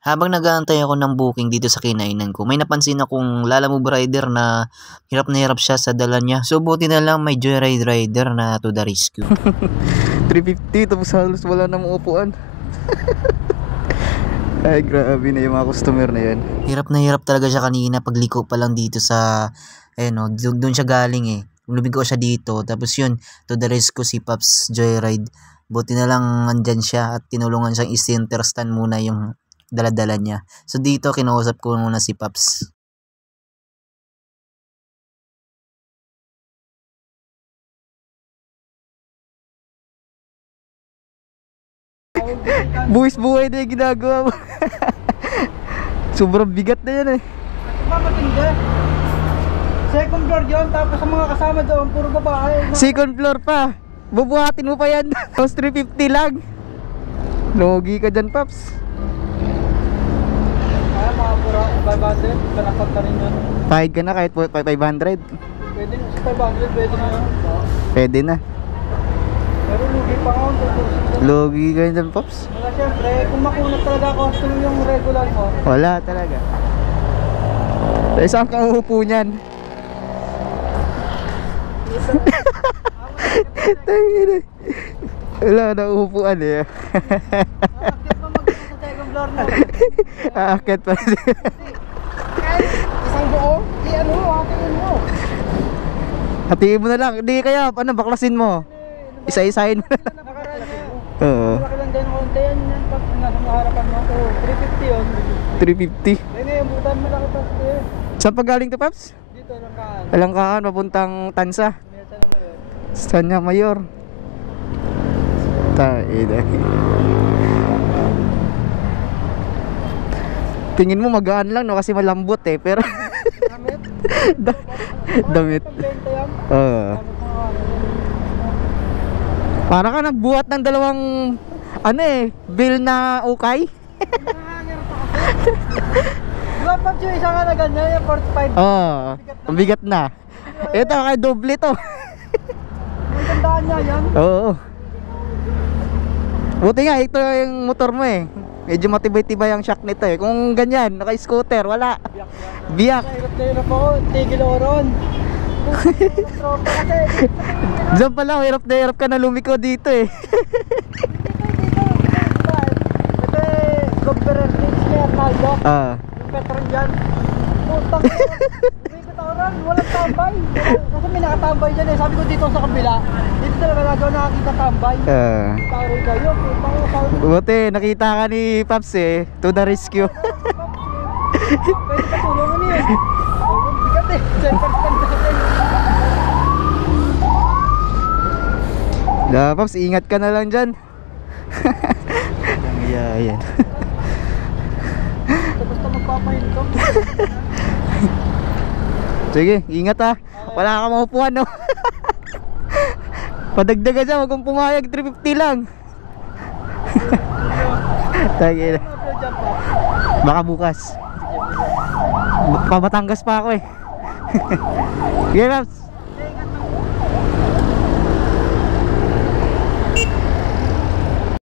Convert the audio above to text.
Habang nag-aantay ako ng booking dito sa kinainan ko, may napansin akong Lalamove rider na hirap siya sa dala niya. So buti na lang may Joyride rider na to the rescue. 350 tapos halos wala na upuan. Ay grabe na yung mga customer na yan. Hirap na hirap talaga siya kanina pagliko pa lang dito sa doon siya galing eh. Lumigo siya dito tapos yun to the rescue si Pops Joyride. Buti na lang andyan siya at tinulungan siyang i-center stand muna yung dala-dala niya. So dito kinausap ko muna si Pops. Buwis buhay na yung ginagawa mo. Sobrang bigat na yan eh. Mamatindi. Second floor yun, tapos ang mga kasama doon, puro babae. Second floor pa. Bubuhatin mo pa yan. Tapos 350 lang. Logi ka dyan, Pops. Kaya mga pura 500, kalakot ka rin yun. Pahig ka na kahit 500. Pwede na, sa 500 pwede na yun. Pwede na. Pero lugi pa nga, Logi ka dyan, Pops. wala syempre, kung makunat talaga costume yung regular mo. Wala talaga. So, saan ka uupo niyan? Wala na uupuan eh. Bakit mo mag-isa sa second floor na? Aakit pa. Kahit isang buo, ano, hatiin mo. Hatiin mo na lang. Hindi kaya, baklasin mo. Isa-isahin mo na lang. Nakaraan niya. Oo. Malaki lang din konti yan, yan. Pag nasa harapan mo, 350 yun. 350. Eh ngayon, butan malaki pa eh. Saan pa galing to, Paps? Dito lang kaan. Alangkaan, papuntang Tansa. Meta naman yun. Sanya Mayor. Tayo. Tingin mo magaan lang no kasi malambot eh, pero Damit? damit. Pagbenta yan. Oo. Damit mga Para ka nagbuhat ng dalawang bill na ukay. Nangangir pa kasi. Diba pag yung isa nga na ganyan, yung 45. Oo. Ang bigat na. Ito kay doble to. May gandaan niya yan. Oo. Buti nga ito yung motor mo eh. Medyo matibay-tibay ang shock nito eh. Kung ganyan, naka-scooter, wala. Biyak. Hirap na hirap ako, tigil oron. Tropa kasi. Diyan pala, hirap na hirap ka na lumiko dito eh. Ito eh, Governor Rich niya, Arnaldo. Ah. Yung veteran dyan. Putang ina. Ikot ako ron, walang tambay. Kasi may nakatambay dyan eh. Sabi ko dito sa kabila. Dito talaga na doon nakakita tambay. Taro kayo, putang ina. Buti, nakita ka ni Paps eh. To the rescue. Pwede ka tulungan niya eh. Bigat eh. Second stand natin. Paps, ingat ka na lang dyan. Ayan. Basta magpapahinto. Sige, ingat ha. Wala ka maupuan no. Padagdagan dyan, huwag kong pumayag. 350 lang. Tagi na. Baka bukas. Pabatangas pa ako eh. Sige, Paps.